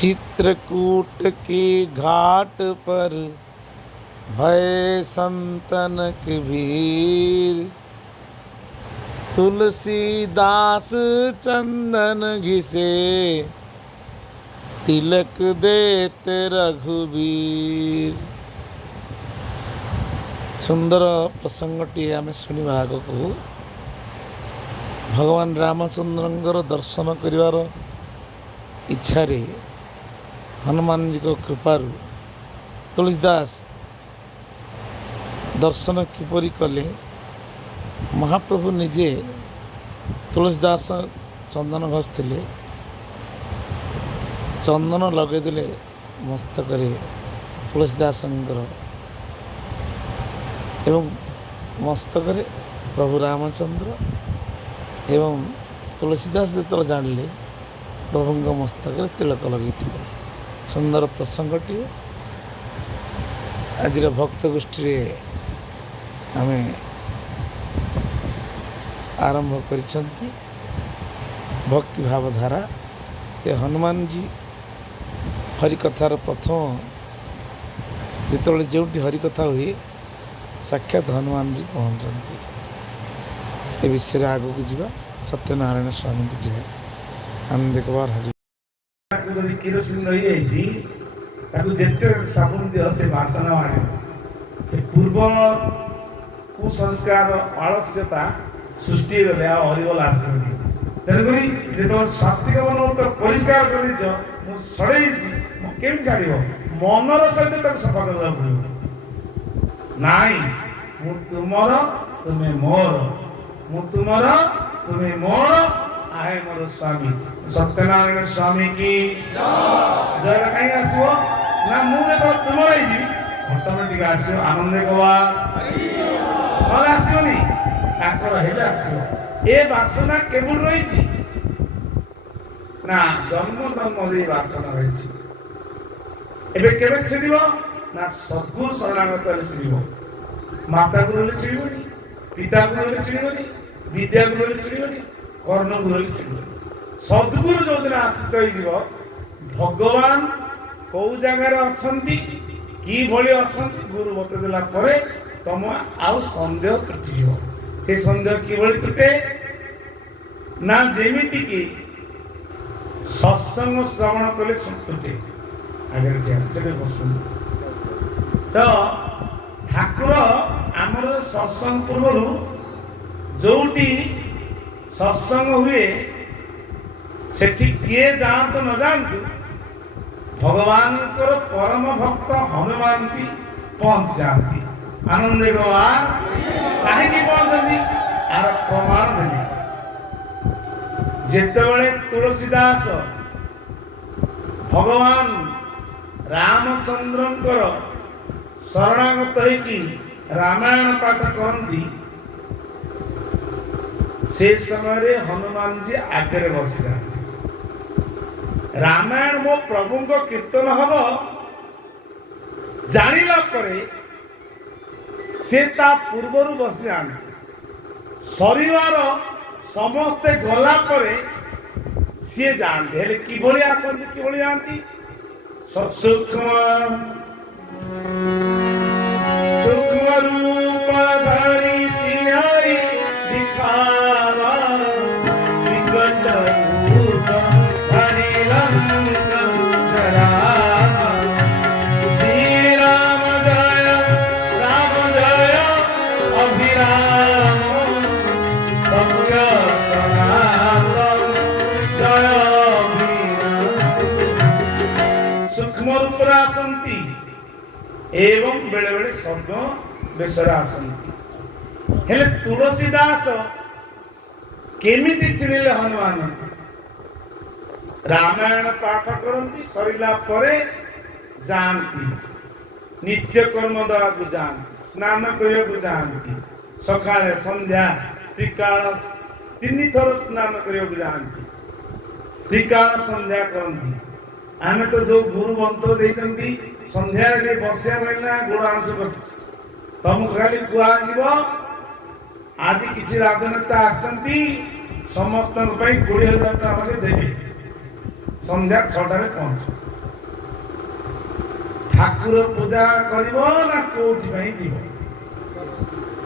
चित्रकूट के घाट पर भय संतन के भीर, तुलसीदास चंदन घिसे तिलक देते रघुबीर। सुंदर प्रसंगटी आमे शुणिबा आगकू भगवान रामचंद्रंकर दर्शन करिवार इच्छा रे हनुमान जी को कृपारू तुलसीदास दर्शन किपरि कले। महाप्रभु निजे तुलसीदास चंदन घसथिले, चंदन लगेदेले मस्तक तुलसीदासंकर एवं मस्तक प्रभु रामचंद्र एवं तुलसीदास जो जानले प्रभु मस्तक तिलक लगे। सुंदर प्रसंगटी आज भक्त गोष्ठी आम आरंभ कर भक्ति भावधारा। ये हनुमान जी हरिकथार प्रथम जो जो हरिकथा हुए साक्षात हनुमान जी पहुँचती। ए विषय आग को जीवा। सत्यनारायण स्वामी की जय। आनंद कुमार हरि किरोसिन रही जेते साबुन दियो से वासना आए से पूर्व कुसंस्कार आलस्यता सृष्टि गले हरिबोल आसनी तेणुकरी जो सात्विक मन तो परिष्कार कर सड़े केम छाड़ मनर सहित सफा कर नाई मु तुमर तुम्हें मोर मु तुमर तुम्हें मोर आहे मोर स्वामी। सत्यनारायण स्वामी की जय। कहीं आसो ना मुझे तुम ऑटोमेटिक आसो आनंद कबार आसोनी आसो। ए बासना केवल रही ना जन्म जन्म दे बासना रही एबे केबे छिड़िबो ना सद्गुरु शरणागत छिड़िबो। माता गुरु छिड़िबोनी, पिता गुरु छिड़िबोनी, विद्या गुरु छिड़िबोनी, कर्ण गुरु छिड़िबोनी। सद्गुरु जो दिन आसित हो भगवान कौ जगार अच्छी कि भली अच्छा गुरु बतदेला तुम आउ सन्देह तुटी से सन्देह कि तुटे ना जेमिति कि सत्संग श्रवण कले तुटे आगे तो ठाकुर आमर सत्संग पूर्व जोटी सत्संग हुए सेठी किए जानतु न जानतु भगवान परम भक्त हनुमान जी पहुंच जाती। आनंद गवार कहीं पहुंचती आर प्रमाण देने जेतेबेले तुलसीदास भगवान रामचंद्रंकर शरणागत होइकी रामायण पाठ करती से समय हनुमान जी आगे बसी जाती। रामायण मो प्रभु को कीर्तन हम जानिला परे से ता पूर्वर बसी जाते। शरीर समस्ते गला परे सी जानते हेले किभली आसती किभली जानती सूक्ष्म सूक्ष्म रूप धरी सियाई दिखावा विकट रूप धरी लंक जरावा। श्री राम जय अभिराम सत्य सनातन जय अभिराम। सूक्ष्म रूप आसंती एवं बेले बेले शब्द बेसर आसंती हेले तुलसीदास केमिति चिन्हले हनुमान रामायण पाठ करती सरिला परे जानती नित्य कर्म दवा को जानती स्नान करने को जानती सकाळे संध्या त्रिकाल तीन थर स्नान करने को जानती त्रिकाल संध्या करती। आमे तो जो गुरु मंत्र देइतंती संध्या रे बसिया रहना गोड़ आंचु कर तुम खाली कुआ जीव आज किसी राजनेता आसती समस्त 20,000 टका देवी संध्या 6 पहुंच ଠାକୁର ପୂଜା କରିବ ନା କୋଉଠି ପାଇଁ ଯିବ?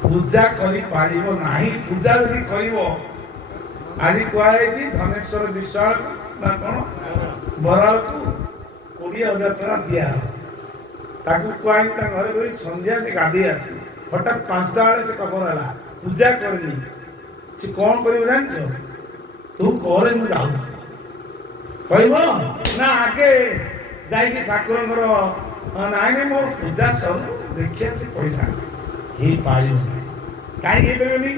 ପୂଜା କରିପାରିବ ନାହିଁ। ପୂଜା ଯଦି କରିବ, ଆଜି କୁହାଯାଇଛି ଧନେଶ୍ୱର ବିଶ୍ୱାଳ ନା କଣ ବରାଳକୁ 20,000 ଟଙ୍କା ଦିଆହବ। ତାକୁ କୁହାଯାଇଛି ତା ଘରେ ଗଲି ସନ୍ଧ୍ୟା ସେ ଗାଧେଇ ଆସିଛି, ହଠାତ୍ 5ଟା ବେଳେ ସେ ଖବର ହେଲା ପୂଜା କରିନି। ସେ କଣ କରିବ ଜାଣିଛ? ତୁ କରେ ମୁଁ ଯାଉଛି କହିବ ନା ଆଗେ ଯାଇକି ଠାକୁରଙ୍କର ନାଇଁ ମୋର ପୂଜା ସରୁ ଦେଖିଆ ସେ ପଇସା ହେଇପାରିବ ନାହିଁ। କାହିଁକି ହେଇପାରିବନି?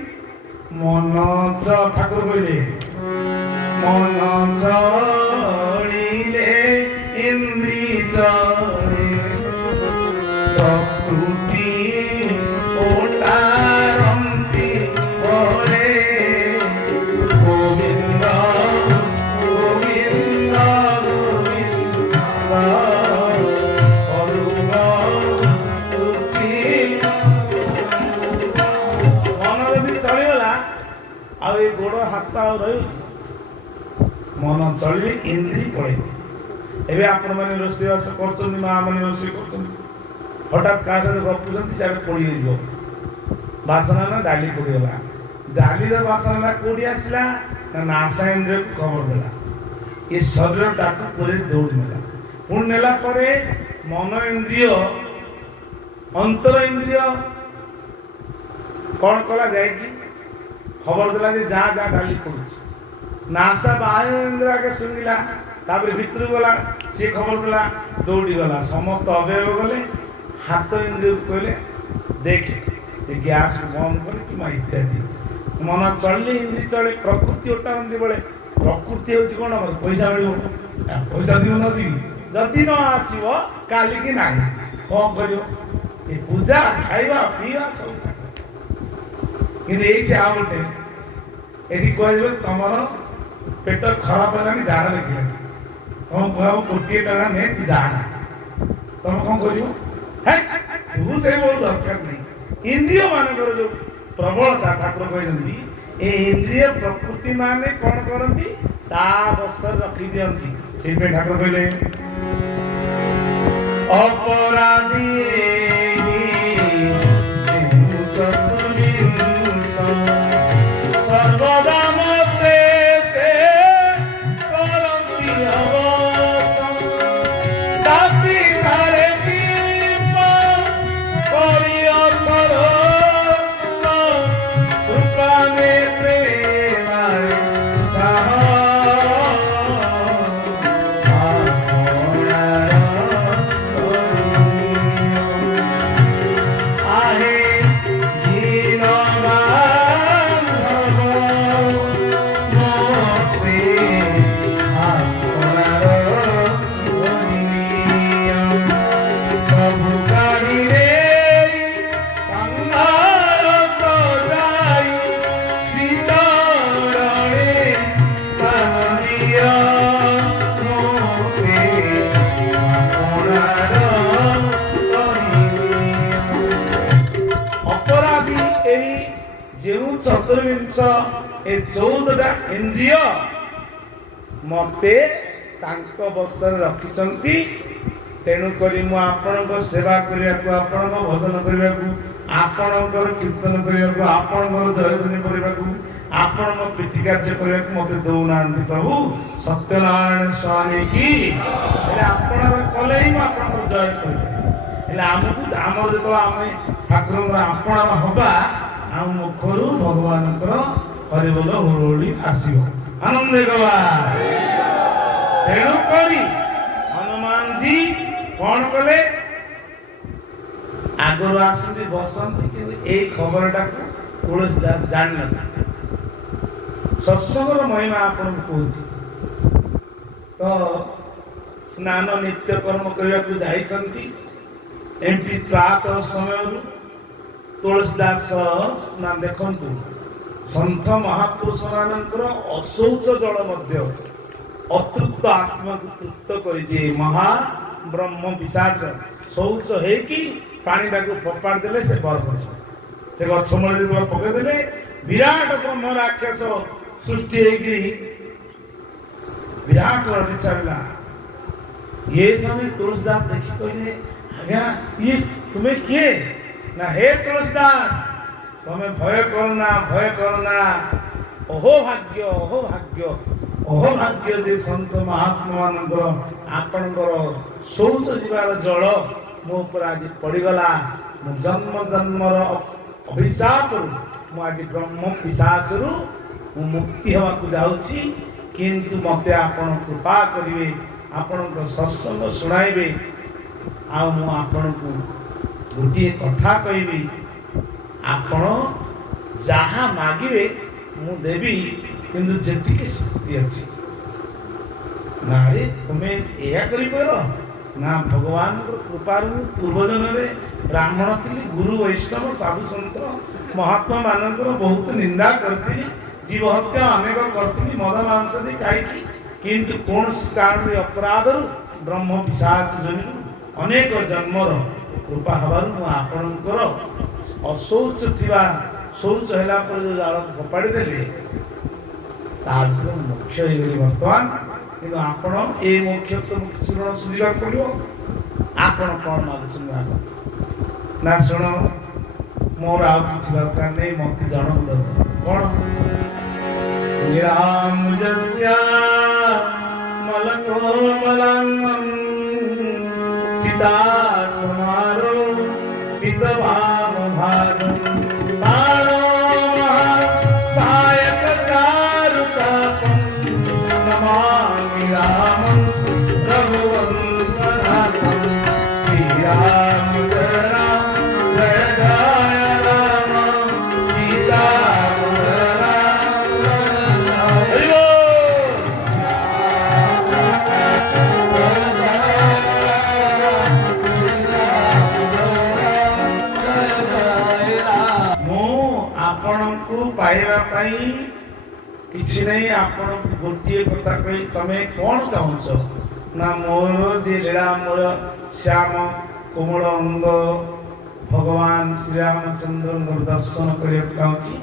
ମନ ଠାକୁର କହିଲେ ମନ ଚଳିଲେ ଇନ୍ଦ୍ରି ଚଳେ, ପ୍ରକୃତି ଓଟାରନ୍ତି ବଳେ, ଗୋବିନ୍ଦ ଗୋବିନ୍ଦ ଗୋବିନ୍ଦ ଅରୁଣ ତୁଛି। ମନ ଯଦି ଚଳିଗଲା ଆଉ ଏ ଗୋଡ଼ ହାତ ଆଉ ରହିବ? ମନ ଚଳିଲେ ଇନ୍ଦ୍ରି ପଳେଇବ। ଏବେ ଆପଣମାନେ ରୋଷେଇବାସ କରୁଛନ୍ତି, ମା ମାନେ ରୋଷେଇ କରୁଛନ୍ତି, ହଠାତ୍ କାହା ସହିତ ଗପୁଛନ୍ତି, ସିଆଡ଼େ ପୋଡ଼ିଯିବ ବାସନା ନା ଡାଲି ପୋଡ଼ିଗଲା। ଡାଲିର ବାସନା କୋଉଠି ଆସିଲା ନା ନାସା ଇନ୍ଦ୍ରିୟକୁ ଖବର ଦେଲା, ଏ ଶରୀରଟାକୁ ପୁରୀ ଦୌଡ଼ି ନେଲା। ପୁଣି ନେଲା ପରେ ମନ ଇନ୍ଦ୍ରିୟ ଅନ୍ତର ଇନ୍ଦ୍ରିୟ କଣ କଲା? ଯାଇକି ଖବର ଦେଲା ଯେ ଯା ଯା ଡାଲି ପୋଡ଼ୁଛି। ନାସା ବାହ୍ୟ ଇନ୍ଦ୍ରିୟ ଆଗେ ଶୁଣିଲା, ତାପରେ ଭିତରକୁ ଗଲା, ସିଏ ଖବର ଦେଲା, ଦୌଡ଼ି ଗଲା। ସମସ୍ତ ଅବୟବ ଗଲେ, ହାତ ଇନ୍ଦ୍ରିୟକୁ କହିଲେ ଦେଖେ ସେ ଗ୍ୟାସକୁ ବନ୍ଦ କରେ କିମ୍ବା ଇତ୍ୟାଦି। ମନ ଚଳିଲେ ଇନ୍ଦ୍ରି ଚଳେ, ପ୍ରକୃତି ଓଟାନ୍ତି ବଳେ। ପ୍ରକୃତି ହେଉଛି କ'ଣ? ଆମର ପଇସା ମିଳିବ, ପଇସା ଦିନ ନଯିବି, ଯଦି ନ ଆସିବ କାଲିକି ନାହିଁ, କ'ଣ କରିବ? ଏ ପୂଜା ଖାଇବା ପିଇବା ସବୁ। କିନ୍ତୁ ଏଇଠି ଆଉ ଗୋଟେ, ଏଠି କୁହାଯିବ ତମର ପେଟ ଖରାପ ହେଲାଣି, ଝାଡ଼ା ଦେଖିଲାଣି, ତମ କୁହାବ 1,000,000 ଟଙ୍କା ନେ ତୁ ଯା। ତମେ କ'ଣ କରିବ? ତୁ ସେ ମୋର ଦରକାର ନାହିଁ। ଇନ୍ଦ୍ରିୟ ମାନଙ୍କର ଯୋଉ ପ୍ରବଳତା ଠାକୁର କହିଛନ୍ତି, ଏ ଇନ୍ଦ୍ରିୟ ପ୍ରକୃତି ମାନେ କ'ଣ କରନ୍ତି? ତା ବଶରେ ରଖିଦିଅନ୍ତି। ସେଇଥିପାଇଁ ଠାକୁର କହିଲେ ଅପରାଧୀ ସର୍ବଦା ମତେ ସେ କରନ୍ତି ଅବଶ, ଦାସୀ ଠାରେ ଦୀପ କରି ଅଥର ରୂପାନେ ପ୍ରେମାରେ ସାହ ଆହେ ଦୀନ ବାନ୍ଧବ ମୋତେ ଆପଣାର ସବୁ କାଳିରେ କାନ୍ଧାର ସଜାଇ ଶ୍ରୀଚରଣେ ସାନଦିଅ ମୋତେ ଆପଣାର ଅପରାଧୀ ଏହି ଯେଉଁ ଚତୁର୍ବିଂଶ ଏ 14ଟା ଇନ୍ଦ୍ରିୟ ମତେ ତାଙ୍କ ବଶରେ ରଖିଛନ୍ତି। ତେଣୁକରି ମୁଁ ଆପଣଙ୍କ ସେବା କରିବାକୁ, ଆପଣଙ୍କ ଭଜନ କରିବାକୁ, ଆପଣଙ୍କର କୀର୍ତ୍ତନ କରିବାକୁ, ଆପଣଙ୍କର ଜୟଧ୍ୱନି କରିବାକୁ, ଆପଣଙ୍କ ପ୍ରୀତି କାର୍ଯ୍ୟ କରିବାକୁ ମତେ ଦଉନାହାନ୍ତି। ପ୍ରଭୁ ସତ୍ୟନାରାୟଣ ସ୍ୱାମୀ କି ହେଲେ ଆପଣଙ୍କର କଲେ ହିଁ ମୁଁ ଆପଣଙ୍କର ଜୟ କରିବି। ହେଲେ ଆମକୁ ଆମର ଯେତେବେଳେ ଆମେ ଠାକୁରଙ୍କର ଆପଣାର ହବା, ଆମ ମୁଖରୁ ଭଗବାନଙ୍କର ହରିବୋଲ ହୁଳହୁଳି ଆସିବ, ଆନନ୍ଦ ଗବା। ତେଣୁକରି ହନୁମାନଜୀ କ'ଣ କଲେ? ଆଗରୁ ଆସନ୍ତି ବସନ୍ତି, କିନ୍ତୁ ଏଇ ଖବରଟାକୁ ତୁଳସୀ ଦାସ ଜାଣିନଥିଲେ। ସତ୍ସଙ୍ଗର ମହିମା ଆପଣଙ୍କୁ କହୁଛି। ତ ସ୍ନାନ ନିତ୍ୟକର୍ମ କରିବାକୁ ଯାଇଛନ୍ତି, ଏମିତି ପ୍ରାତଃ ସମୟରୁ ତୁଳସୀ ଦାସ ସ୍ନାନ ଦେଖନ୍ତୁ। ସନ୍ଥ ମହାପୁରୁଷ ମାନଙ୍କର ଅଶୌଚ ଜଳ ମଧ୍ୟ ଅତୃପ୍ତ ଆତ୍ମାକୁ ତୃପ୍ତ କରିଦିଏ। ମହାବ୍ରହ୍ମ ପିଶାଚ ଶୌଚ ହେଇକି ପାଣିଟାକୁ ଫୋପାଡ଼ି ଦେଲେ, ସେ ବରଗଛ, ସେ ଗଛ ମୂଳରେ ପକେଇଦେଲେ, ବିରାଟ ବ୍ରହ୍ମ ରାକ୍ଷସ ସୃଷ୍ଟି ହେଇକି ବିରାଟ ରଡ଼ି ଛାଡ଼ିଲା। ଏ ସମୟ ତୁଳସୀ ଦାସ ଦେଖି କହିଲେ, ଆଜ୍ଞା ଇଏ ତୁମେ କିଏ? ନା ହେ ତୁଳସୀଦାସ ତମେ ଭୟ କରନା ଭୟ କରନା। ଅହୋ ଭାଗ୍ୟ ଅହୋ ଭାଗ୍ୟ ଅହୋ ଭାଗ୍ୟ ଯେ ସନ୍ତ ମହାତ୍ମା ମାନଙ୍କର ଆପଣଙ୍କର ଶୌଚ ଯିବାର ଜଳ ମୋ ଉପରେ ଆଜି ପଡ଼ିଗଲା। ମୁଁ ଜନ୍ମ ଜନ୍ମର ଅଭିଶାପରୁ ମୁଁ ଆଜି ବ୍ରହ୍ମ ପିଶାଚରୁ ମୁଁ ମୁକ୍ତି ହେବାକୁ ଯାଉଛି। କିନ୍ତୁ ମୋତେ ଆପଣ କୃପା କରିବେ, ଆପଣଙ୍କ ସତ୍ସଙ୍ଗ ଶୁଣାଇବେ। ଆଉ ମୁଁ ଆପଣଙ୍କୁ ଗୋଟିଏ କଥା କହିବି, ଆପଣ ଯାହା ମାଗିବେ ମୁଁ ଦେବି, କିନ୍ତୁ ଯେତିକି ଶକ୍ତି ଅଛି। ନାରେ ତୁମେ ଏହା କରିପାର ନା? ଭଗବାନଙ୍କର କୃପାରୁ ମୁଁ ପୂର୍ବଜନରେ ବ୍ରାହ୍ମଣ ଥିଲି, ଗୁରୁ ବୈଷ୍ଣବ ସାଧୁ ସନ୍ଥ ମହାତ୍ମା ମାନଙ୍କର ବହୁତ ନିନ୍ଦା କରିଥିଲି, ଜୀବ ହତ୍ୟା ଅନେକ କରିଥିଲି, ମଦ ମାଂସ ଦେଇ ଖାଇକି। କିନ୍ତୁ କୌଣସି କାରଣରେ ଅପରାଧରୁ ବ୍ରହ୍ମ ପିଶାଚ ଯୋନିରୁ ଅନେକ ଜନ୍ମର କୃପା ହେବାରୁ ମୁଁ ଆପଣଙ୍କର ଅଶୌଚ ଥିବା ଶୌଚ ହେଲା ପରେ ଯେଉଁ ଜାଳ ଫୋପାଡ଼ି ଦେଲେ ତା ଭିତରେ ମୋକ୍ଷ ହେଇଗଲି ବର୍ତ୍ତମାନ। କିନ୍ତୁ ଆପଣ ଏ ମୋକ୍ଷ ତ ଶୁଣ ଶୁଣିବାକୁ ପଡ଼ିବ। ଆପଣ କ'ଣ ମାଗୁଛନ୍ତି ମାଗନ୍ତୁ। ନା ଶୁଣ, ମୋର ଆଉ କିଛି ଦରକାର ନାହିଁ, ମୋତେ ଜଣକୁ ଦରକାର। କ'ଣ? ନିରାମୁଜସ୍ୟ ମଲକୋମଲାଙ୍ଗଂ ସୀତା ସମାରୋ ବିତବାମ ଭାଗଂ ପାଣୋ ସାୟକ ଚାରୁ ଚାପଂ ନମାମି ରାମଂ ରଘୁବଂଶନାଥଂ ଶ୍ରୀରାମ ଜୟ ଜୟ ରାମ ସୀତା ଆପଣଙ୍କୁ ପାଇବା ପାଇଁ କିଛି ନାହିଁ। ଆପଣ ଗୋଟିଏ କଥା କହି ତମେ କ'ଣ ଚାହୁଁଛ? ନା ମୋର ଯେ ଲୀଳା ମୋର ଶ୍ୟାମ କୋମଳ ଅଙ୍ଗ ଭଗବାନ ଶ୍ରୀରାମଚନ୍ଦ୍ରଙ୍କର ଦର୍ଶନ କରିବାକୁ ଚାହୁଁଛି,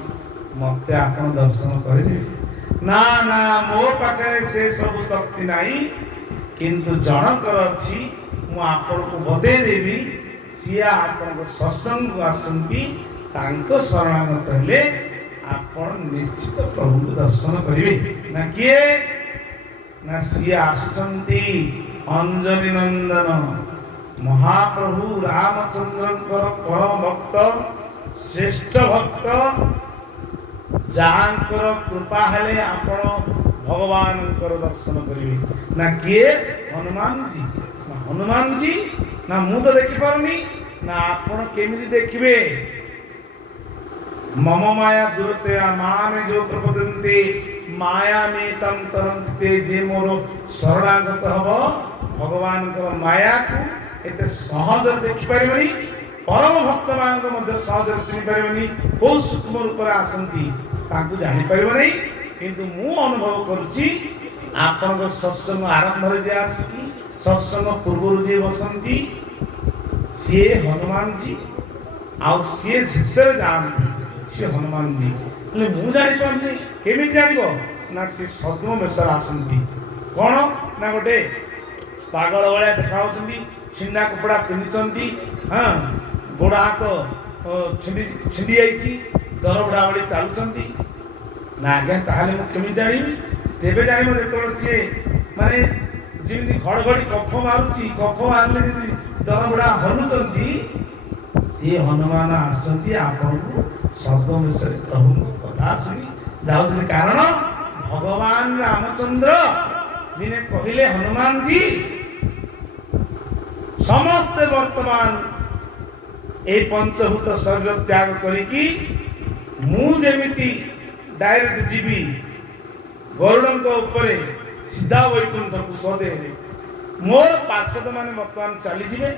ମୋତେ ଆପଣ ଦର୍ଶନ କରିଦେବେ। ନା ନା, ମୋ ପାଖରେ ସେ ସବୁ ଶକ୍ତି ନାହିଁ, କିନ୍ତୁ ଜଣଙ୍କର ଅଛି, ମୁଁ ଆପଣଙ୍କୁ ବତେଇ ଦେବି। ସିଏ ଆପଣଙ୍କ ସତ୍ସଙ୍ଗକୁ ଆସନ୍ତି, ତାଙ୍କ ଶରଣାଗତ ହେଲେ ଆପଣ ନିଶ୍ଚିତ ପ୍ରଭୁଙ୍କୁ ଦର୍ଶନ କରିବେ। ନା କିଏ? ନା ସିଏ ଆସୁଛନ୍ତି ଅଞ୍ଜନି ନନ୍ଦନ ମହାପ୍ରଭୁ ରାମଚନ୍ଦ୍ରଙ୍କର ପରମ ଭକ୍ତ, ଶ୍ରେଷ୍ଠ ଭକ୍ତ, ଯାହାଙ୍କର କୃପା ହେଲେ ଆପଣ ଭଗବାନଙ୍କର ଦର୍ଶନ କରିବେ। ନା କିଏ? ହନୁମାନଜୀ। ନା ହନୁମାନଜୀ? ନା ମୁଁ ତ ଦେଖିପାରୁନି। ନା ଆପଣ କେମିତି ଦେଖିବେ? मम माया दूरतया माने जो प्रपदन्ते माया में तम तरन्ते जे मोर शरणागत हब भगवान को माया को एते सहज देखि परिबनी, परम भक्त मान को मध्य सहज चिनि परिबनी, को सूक्ष्म रूप रे आसंती ताकू जानि परिबनी। किंतु मु अनुभव करूची आपन को सत्संग आरंभ रे जे आसी सत्संग पूर्व जे बसंती सिए हनुमान जी आ सिए शिष्य जानती से हनुमान जी। बोले मु जानी पारनी केमी जानिबो? ना से सद्म मेसर आसंती। कोन? ना गोटे पागल वाला देखाउछंती, छिंडा कपड़ा पिंधिछंती, हां गोड़ा हाथ छिंडी जाईची, दरबड़ा बड़ी चालुछंती। ना आज्ञा ताहाले मु केमी जानिबी? तेबे जानिबो जेतोळ से माने जिमिति घड़घड़ी कफ मारुची, कफ मारले जदि दरबड़ा हलुछंती, से हनुमान आसंती आपनको शब्द विषय प्रभु कथा शुणी जाऊँ। कारण भगवान रामचंद्र दिने कहले हनुमान जी समस्त वर्तमान ए पंचभूत शरीर त्याग करिकी मु जेमिति डायरेक्ट जीवी गरुड़ उपरे सीधा वैकुंठ को सदेहरे मोर पार्षद माने वर्तमान चली जिवे।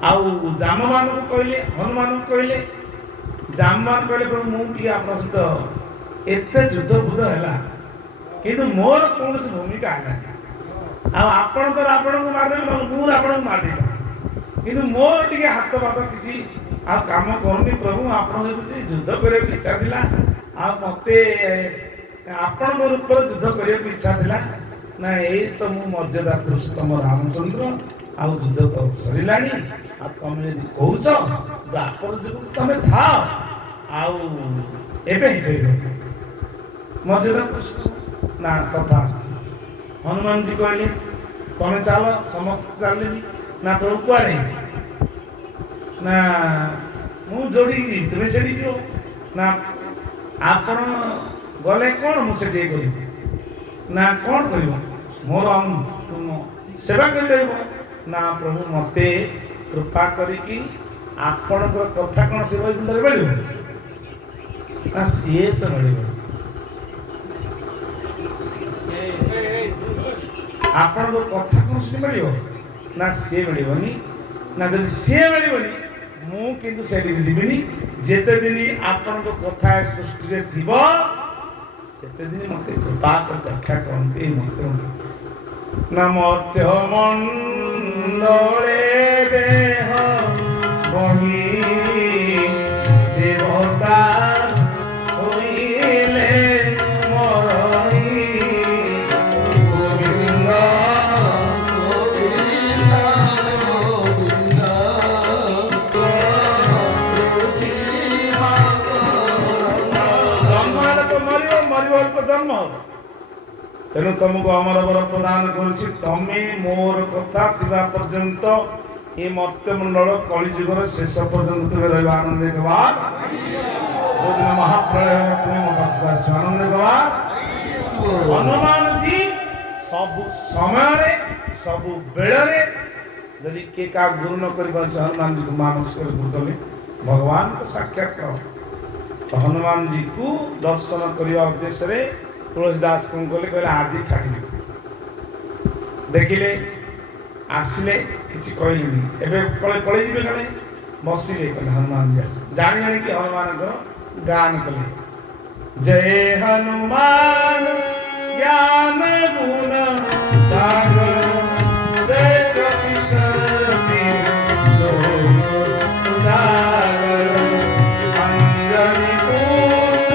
आउ जाम मान को कहले, हनुमान को कहले, जामवान कहले प्रभु मुझे आप सहित एत युद्ध बुद्ध है कि मोर कौन भूमिका है आपण तो रावण को मारदे मुझे रावण को मारदे कि मोर टे हाथ बात किसी काम करूनी प्रभु आप युद्ध करने इच्छा था मत आपण रूप युद्ध करने इच्छा था ना यही तो मु मर्यादा पुरुषोत्तम रामचंद्र ଆଉ ଯୁଦ୍ଧ ତ ସରିଲାଣି ଆଉ ତମେ ଯଦି କହୁଛ ଦ୍ୱାପର ଯୁଗକୁ ତମେ ଥାଅ ଆଉ ଏବେ ହେଇପାରିବ ମର୍ଯ୍ୟାଦା କୃଷ୍ଣ ନା ତଥା ହନୁମାନଜୀ କହିଲେ ତମେ ଚାଲ ସମସ୍ତେ ଚାଲିଲି ନା ପ୍ରଭୁ କୁଆଡ଼େ ନା ମୁଁ ଯୋଡ଼ିକି ଯିବି ତୁମେ ସେଠି ଯିବ ନା ଆପଣ ଗଲେ କ'ଣ ମୁଁ ସେଠି କରିବି ନା କ'ଣ କରିବ ମୋର ସେବା କରି ରହିବ ନା ପ୍ରଭୁ ମୋତେ କୃପା କରିକି ଆପଣଙ୍କର କଥା କ'ଣ ସେ ବୈକୁଣ୍ଠରେ ମିଳିବ ନା ସିଏ ତ ମିଳିବ ଆପଣଙ୍କ କଥା କ'ଣ ସେଠି ମିଳିବ ନା ସିଏ ମିଳିବନି ନା ଯଦି ସିଏ ମିଳିବନି ମୁଁ କିନ୍ତୁ ସେଠିକି ଯିବିନି ଯେତେ ଦିନ ଆପଣଙ୍କ କଥା ସୃଷ୍ଟିରେ ଥିବ ସେତେ ଦିନ ମୋତେ କୃପା କରି ରକ୍ଷା କରନ୍ତି ମୋତେ ନା ମର୍ତ୍ତ୍ୟ ମଣ୍ଡଳେ ଦେହ ବହି ଦେବତା ହୋଇଲେ ମରଇ ଗୋବିନ୍ଦ ଗୋବିନ୍ଦ ଗୋବିନ୍ଦ ଜନ୍ମ ହେଲେ ତ ମରିବ ମରିବ ତ ଜନ୍ମ ତେଣୁ ତମକୁ ଅମର ବର ପ୍ରଦାନ କରୁଛି ତମେ ମୋର କଥା ଥିବା ପର୍ଯ୍ୟନ୍ତ ଏ ମର୍ତ୍ତ୍ୟମଣ୍ଡଳ କଳିଯୁଗର ଶେଷ ପର୍ଯ୍ୟନ୍ତ ତୁମେ ରହିବା ଆନନ୍ଦ ହେବାର ଯୋଉଦିନ ମହାପ୍ରଳୟ ହେବ ତୁମେ ମୋ ପାଖକୁ ଆସିବ ଆନନ୍ଦ ହେବାର ହନୁମାନଜୀ ସବୁ ସମୟରେ ସବୁ ବେଳରେ ଯଦି କିଏ କାହା ଗୁରୁ ନ କରିପାରୁଛି ହନୁମାନଜୀକୁ ମାନସ କରି ଗୁରୁ କଲେ ଭଗବାନଙ୍କ ସାକ୍ଷାତ ତ ହନୁମାନଜୀକୁ ଦର୍ଶନ କରିବା ଉଦ୍ଦେଶ୍ୟରେ ତୁଳସୀଦାସ କ'ଣ କଲେ କହିଲେ ଆଜି ଛାଡ଼ିବି ଦେଖିଲେ ଆସିଲେ କିଛି କହିଲେନି ଏବେ ପଳେଇଯିବେ କାଳେ ବସିଲେ କହିଲେ ହନୁମାନଜୀ ଆସ ଜାଣି ଜାଣିକି ହନୁମାନଙ୍କର ଗାନ କଲେ ଜୟ ହନୁମାନ ଜ୍ଞାନ ଗୁଣ ସାଗର ଜୟ କପିଶତି ଉଜାଗର ଅଞ୍ଜନି ପୁତ୍ର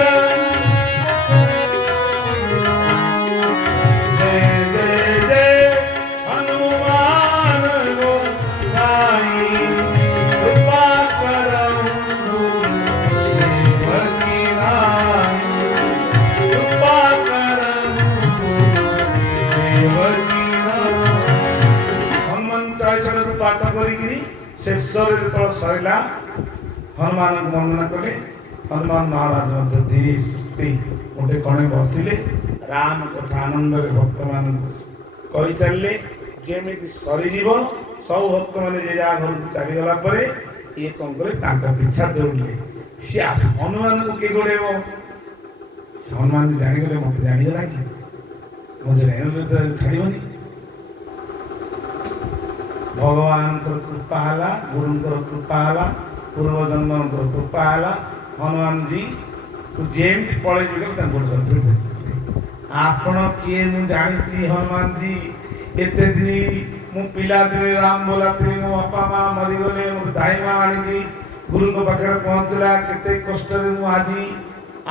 ପାଠ କରିକିରି ଶେଷରେ ଯେତେବେଳେ ସରିଲା ହନୁମାନଙ୍କୁ ବନ୍ଦନା କଲେ ହନୁମାନ ମହାରାଜ ମଧ୍ୟ ଧୀରେ ସୁସ୍ଥି ଗୋଟେ କଣେ ବସିଲେ ରାମ କଥା ଆନନ୍ଦରେ ଭକ୍ତମାନଙ୍କୁ କହି ଚାଲିଲେ ଯେମିତି ସରିଯିବ ସବୁ ଭକ୍ତମାନେ ଯେ ଯାହା ଘରକୁ ଚାଲିଗଲା ପରେ ଇଏ କ'ଣ କଲେ ତାଙ୍କ ପିଛା ଦୌଡ଼ିଲେ ସିଏ ହନୁମାନଙ୍କୁ କିଏ ଗୋଡ଼େଇବ ହନୁମାନ ଜାଣିଗଲେ ମୋତେ ଜାଣିଗଲା କି ମୁଁ ଛାଡ଼ିବନି ଭଗବାନଙ୍କର କୃପା ହେଲା ଗୁରୁଙ୍କର କୃପା ହେଲା ପୂର୍ବଜନ୍ମଙ୍କର କୃପା ହେଲା ହନୁମାନଜୀ ଯେମିତି ପଳେଇଯିବେ ତାଙ୍କୁ ଗୋଟେ ଆପଣ କିଏ ମୁଁ ଜାଣିଛି ହନୁମାନଜୀ ଏତେ ଦିନ ମୁଁ ପିଲାଦିନେ ରାମ ବୋଲାଥିଲି ମୋ ବାପା ମା ମରିଗଲେ ମୋ ଦାଇ ମା ଆଣିକି ଗୁରୁଙ୍କ ପାଖରେ ପହଞ୍ଚିଲା କେତେ କଷ୍ଟରେ ମୁଁ ଆଜି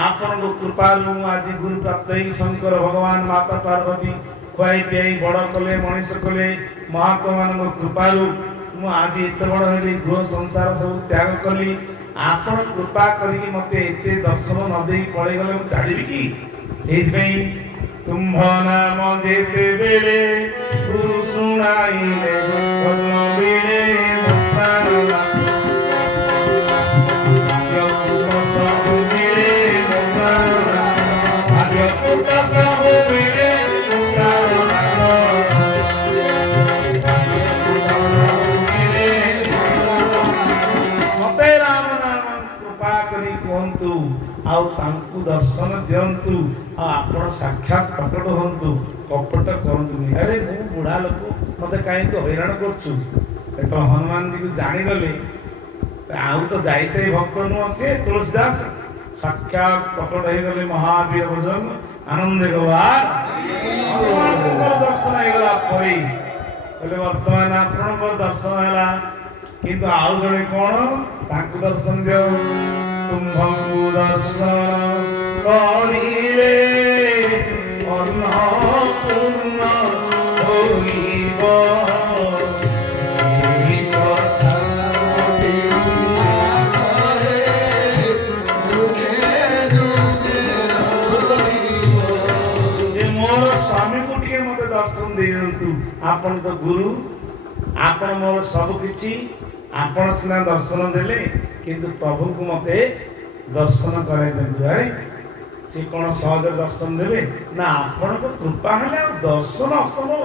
ଆପଣଙ୍କ କୃପାରୁ ମୁଁ ଆଜି ଗୁରୁ ପ୍ରାପ୍ତ ହେଇ ଶଙ୍କର ଭଗବାନ ମାତା ପାର୍ବତୀ ଖୁଆଇ ପିଆଇ ବଡ଼ କଲେ ମଣିଷ କଲେ ମହାତ୍ମାମାନଙ୍କ କୃପାରୁ ମୁଁ ଆଜି ଏତେ ବଡ଼ ହେଲି ଗୃହ ସଂସାର ସବୁ ତ୍ୟାଗ କଲି ଆପଣ କୃପା କରିକି ମୋତେ ଏତେ ଦର୍ଶନ ନ ଦେଇ ପଳେଇଗଲେ ମୁଁ ଛାଡ଼ିବି କି ସେଇଥିପାଇଁ ତୁମ୍ଭ ନାମ ଯେତେବେଳେ ଗୁରୁ ଶୁଣାଇଲେ ବେଳେ ମୋ ପ୍ରାଣ କୁହନ୍ତୁ ଆଉ ତାଙ୍କୁ ଦର୍ଶନ ଦିଅନ୍ତୁ ଆଉ ଆପଣ ସାକ୍ଷାତ ପ୍ରକଟ ହୁଅନ୍ତୁ କପଟ କରନ୍ତୁନି ଆରେ ମୁଁ ବୁଢ଼ା ଲୋକ ମୋତେ କାହିଁ ତୁ ହଇରାଣ କରୁଛୁ ଯେତେବେଳେ ହନୁମାନଜୀକୁ ଜାଣିଗଲେ ଆଉ ତ ଯାଇଥାଏ ଭକ୍ତ ନୁହଁ ସିଏ ତୁଳସୀଦାସ ସାକ୍ଷାତ ପ୍ରକଟ ହେଇଗଲେ ମହାବୀର ଭଜନ ଆନନ୍ଦ ହନୁମାନଙ୍କର ଦର୍ଶନ ହେଇଗଲା ପରେ କହିଲେ ବର୍ତ୍ତମାନ ଆପଣଙ୍କର ଦର୍ଶନ ହେଲା କିନ୍ତୁ ଆଉ ଜଣେ କ'ଣ ତାଙ୍କୁ ଦର୍ଶନ ଦିଅ ତୁମ୍ଭଙ୍କୁ ଦର୍ଶନ କରିଲେ ଅନ୍ନପୂର୍ଣ୍ଣ ହୋଇବ ଆପଣ ତ ଗୁରୁ, ଆପଣ ମୋର ସବୁକିଛି, ଆପଣ ସିନା ଦର୍ଶନ ଦେଲେ କିନ୍ତୁ ପ୍ରଭୁଙ୍କୁ ମୋତେ ଦର୍ଶନ କରାଇ ଦିଅନ୍ତୁ। ଆରେ ସେ କ'ଣ ସହଜ ଦର୍ଶନ ଦେବେ ନା? ଆପଣଙ୍କ କୃପା ହେଲେ ଆଉ ଦର୍ଶନ ଅସମ୍ଭବ,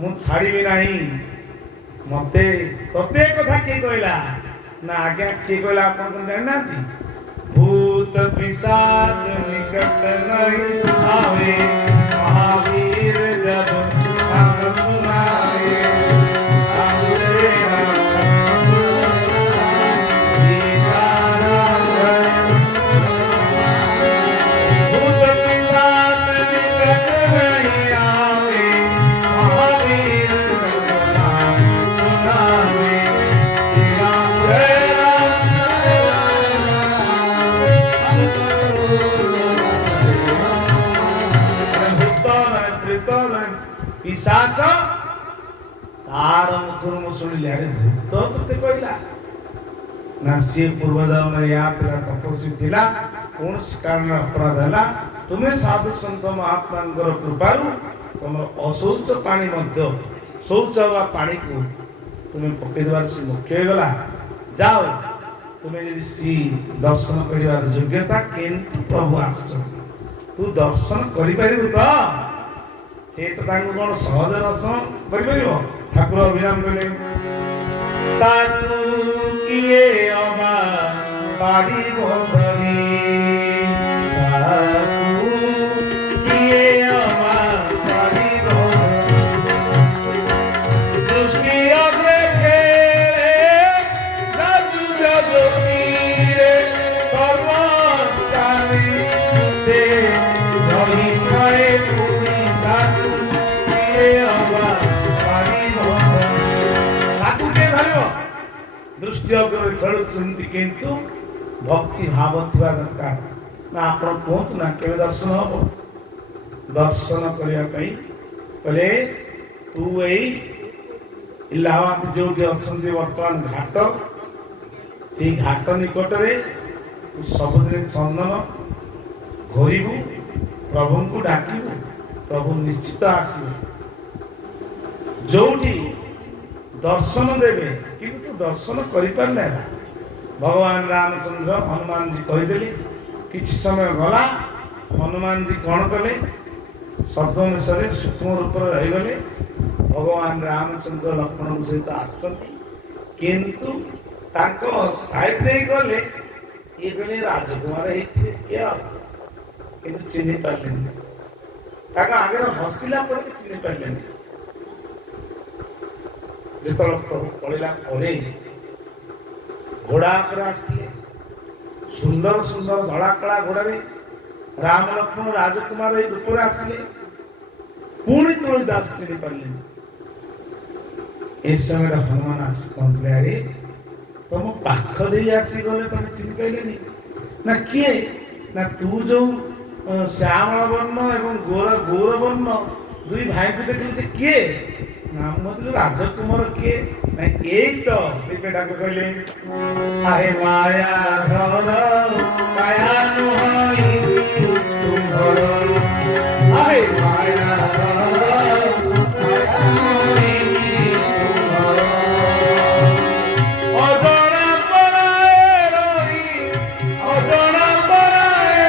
ମୁଁ ଛାଡ଼ିବି ନାହିଁ। ମତେ ତତେ କଥା କିଏ କହିଲା ନା? ଆଜ୍ଞା କିଏ କହିଲା ଆପଣ କଣ ଜାଣିନାହାନ୍ତି? भूत पिशाच निकट नहीं आवे, महावीर जब नाम सुनाए। भूत पिशाच निकट नहीं आवे, महावीर जब नाम सुनाए। पिशाच तार मुखर मु शुणिले, अरे भूत तोते कहला ना? सी पूर्वजन्म या पिला तपस्वी थिला, कौन कारण अपराध है? तुम्हें साधु संत महात्मा कृपारू तुम अशौच पानी मध्य शौच वा पानी को तुम्हें पकई देवार से मुख्य हो गला। जाओ तुम्हें यदि सी दर्शन कर योग्यता, किंतु प्रभु आस तू दर्शन कर से तो कौन सहज दर्शन कर ठाकुर अभिराम कहले, ताकू किए अमा पारिब धनी, ताकू किए अमा पारिब दृष्टि अग्रेखे जादू जादू रे सर्वस्तानी से रही थाए पूरी। ताकू किए अमा पारिब ताकू के धरियो दृष्टि अग्रे खेलुंट किंतु भक्ति भाव थिबा दरकार ना? आप कहतु ना के दर्शन हम दर्शन करने कहले तू यही इलाहाबाद जो अच्छा बर्तमान घाट से घाट निकट में तू सबुदिन चंदन घोरबू, प्रभु को डाकबू, प्रभु निश्चित आसवे। जोठी दर्शन देवे किंतु दर्शन कर भगवान रामचंद्र हनुमान जी कहीदेले। किसी समय गला हनुमान जी कौन कले? सद्वेश सूक्ष्म रूप रहीगले। भगवान रामचंद्र लक्ष्मण सहित आसुचंती किंतु साइड दे गले ये गले राजकुमार किंतु चिन्ह पारे आगे हसिला चिन्ह पारे। जो पड़ा घोड़ा पर आसिले सुंदर सुंदर धड़ा कला घोड़ा राम लक्ष्मण राजकुमार रूप आसिले। पुणी तुलसीदास चिन्ह पारे। ए समय हनुमान आस पहुंचले, अरे तुम पाख दे आसीगले तुम चिन्ह पारे ना? किए ना तू जो श्यामल वर्ण एवं गौर वर्ण दुई भाई को देखले से किए नाम मतलब राजकुमार किए ना? एक तो से बेटा को कहले, आहे माया घर काया नुहाई तुम घर, आहे माया घर काया नुहाई तुम घर। अजरा पराए रही अजरा पराए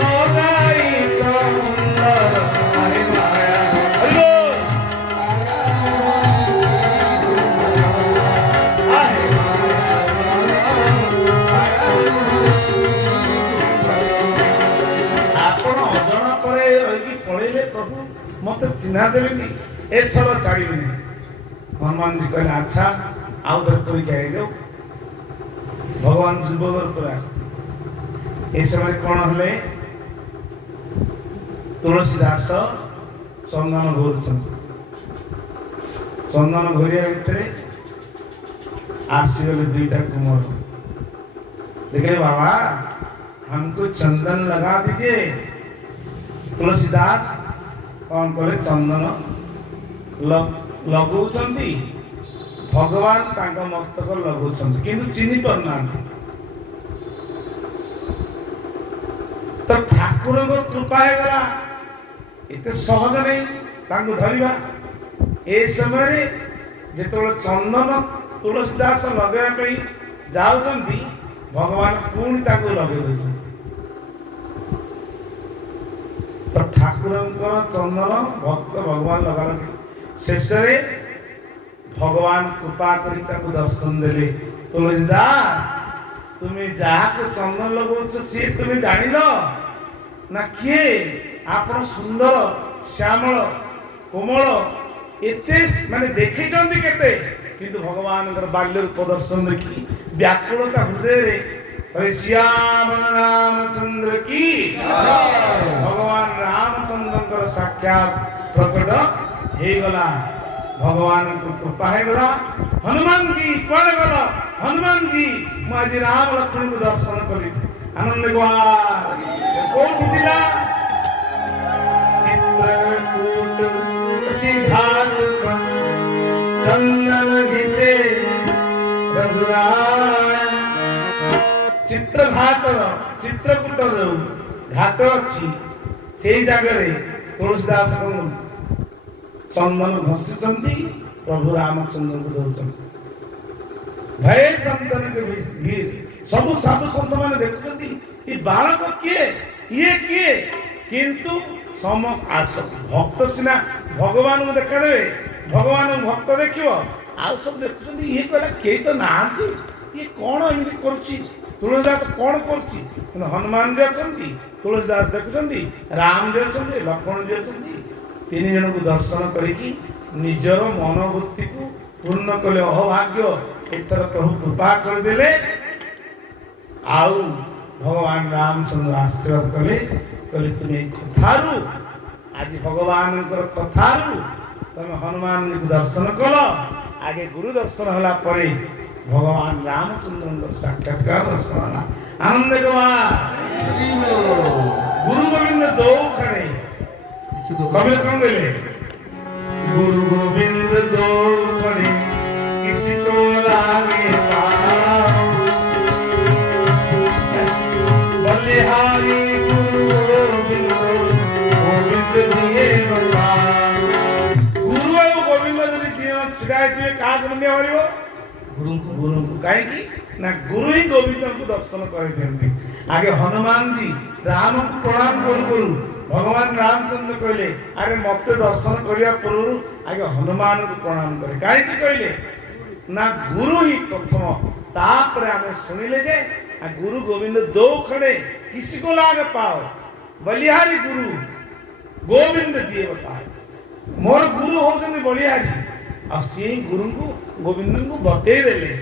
लगाई सुंदर, आहे माया प्रभु मत चिन्हा देवी एथर छाड़ी। हनुमान जी कहले, अच्छा आउ तर परीक्षा हो। भगवान जुबगर पर आसते ए समय कौन हेले? तुलसीदास चंदन घोर चंदन घोरिया भितर आसीगले दुईटा कुमार। देखिए बाबा हमको चंदन लगा दीजिए। तुलसीदास कौन करे? चंदन लगौछंती, भगवान तांका मस्तक लगौछंती किंतु चिन्ह पारना। तो ठाकुर को कृपा है गला, इतने सहज नहीं तांको धरिबा। ଏ ସମୟରେ ଯେତେବେଳେ ଚନ୍ଦନ ତୁଳସୀ ଦାସ ଲଗାଇବା ପାଇଁ ଯାଉଛନ୍ତି ଭଗବାନ ପୁଣି ତାକୁ ଲଗେଇ ଦେଉଛନ୍ତି। ତ ଠାକୁରଙ୍କର ଚନ୍ଦନ ଭକ୍ତ ଭଗବାନ ଲଗାଲଗି ଶେଷରେ ଭଗବାନ କୃପା କରି ତାକୁ ଦର୍ଶନ ଦେଲେ। ତୁଳସୀ ଦାସ তুমি ଯାହାକୁ ଚନ୍ଦନ ଲଗାଉଛ ସିଏ তুমি ଜାଣିଲ ନା କିଏ? ଆପଣ ସୁନ୍ଦର ଶ୍ୟାମଳ କୋମଳ ଏତେ ମାନେ ଦେଖିଛନ୍ତି କେତେ, କିନ୍ତୁ ଭଗବାନଙ୍କର ବାଲ୍ୟ ରୂପ ଦର୍ଶନ ଦେଖି ବ୍ୟାକୁଳତା ହୃଦୟରେ ଶ୍ୟାମ ରାମଚନ୍ଦ୍ର କି ଭଗବାନ ରାମଚନ୍ଦ୍ରଙ୍କର ସାକ୍ଷାତ ପ୍ରକଟ ହେଇଗଲା। ଭଗବାନଙ୍କୁ କୃପା ହେଇଗଲା। ହନୁମାନଜୀ କୁଆଡ଼େ ଗଲ? ହନୁମାନଜୀ ମୁଁ ଆଜି ରାମ ଲକ୍ଷ୍ମଣଙ୍କୁ ଦର୍ଶନ କଲି। ଆନନ୍ଦ କୋଉଠି ଥିଲା? ଚିତ୍ରକୂଟ ସିଦ୍ଧାର୍ଥ ଚନ୍ଦନ ଘିସେ ରଘୁରାୟ। ଚିତ୍ରକୂଟ ଯୋଉ ଘାଟ ଅଛି ସେଇ ଜାଗାରେ ତୁଳସୀ ଦାସ ଚନ୍ଦନ ଘଷିଛନ୍ତି, ପ୍ରଭୁ ରାମଚନ୍ଦ୍ରଙ୍କୁ ଦଉଛନ୍ତି। ଭୟ ସନ୍ତନ ଭିଡ଼ ସବୁ ସାଧୁ ସନ୍ଥ ମାନେ ଦେଖୁଛନ୍ତି ଏ ବାଳକ କିଏ, ଇଏ କିଏ? କିନ୍ତୁ ଭକ୍ତ ସିନା ଭଗବାନଙ୍କୁ ଦେଖାଦେବେ, ଭଗବାନଙ୍କୁ ଭକ୍ତ ଦେଖିବ, ଆଉ ସବୁ ଦେଖୁଛନ୍ତି ଇଏ କହିଲା କେହି ତ ନାହାନ୍ତି, ଇଏ କ'ଣ ଏମିତି କରୁଛି, ତୁଳସୀ ଦାସ କ'ଣ କରୁଛି? କିନ୍ତୁ ହନୁମାନ ଯେ ଅଛନ୍ତି, ତୁଳସୀ ଦାସ ଦେଖୁଛନ୍ତି, ରାମ ଯେ ଅଛନ୍ତି, ଲକ୍ଷ୍ମଣ ଯେ ଅଛନ୍ତି, ତିନି ଜଣଙ୍କୁ ଦର୍ଶନ କରିକି ନିଜର ମନୋବୃତ୍ତିକୁ ପୂର୍ଣ୍ଣ କଲେ। ଅହଭାଗ୍ୟ ଏଥର ପ୍ରଭୁ କୃପା କରିଦେଲେ। ଆଉ ଭଗବାନ ରାମଚନ୍ଦ୍ର ଆଶୀର୍ବାଦ କଲେ, କହିଲେ ତୁମେ ଏଇ କଥାରୁ ଆଜି ଭଗବାନଙ୍କର କଥାରୁ ତମେ ହନୁମାନଙ୍କୁ ଦର୍ଶନ କଲ। ଆଗେ ଗୁରୁ ଦର୍ଶନ ହେଲା ପରେ ଭଗବାନ ରାମଚନ୍ଦ୍ରଙ୍କର ସାକ୍ଷାତକାର ଦର୍ଶନ ହେଲା। ଆନନ୍ଦ ଗୁରୁ ଗୋବିନ୍ଦ ଦୋଖଣେ कबीर कौन बोले? गुरु गोविंद दोखड़े किसी को लागे पाओ, बलिहारी गुरु गोविंद गोविंद दिए बताओ। गुरु और गोविंद जदि जीवन शिकायत हुए का पुण्य हरिबो? गुरु काहे की ना गुरु ही गोविंद को दर्शन कर देंगे। आगे हनुमान जी राम को प्रणाम करू भगवान रामचंद्र कहले अरे मत दर्शन करने पूर्व आगे हनुमान को प्रणाम करे। कहीं कहले ना गुरु ही प्रथम, तापर आम शुणिले जे गुरु गोविंद दो खड़े किसी को लाग पाओ, बलिहारी गुरु गोविंद दिए बताए। मोर गुरु होचंदी बलिहारी, आ सी गुरु को गोविंद को बतई देले।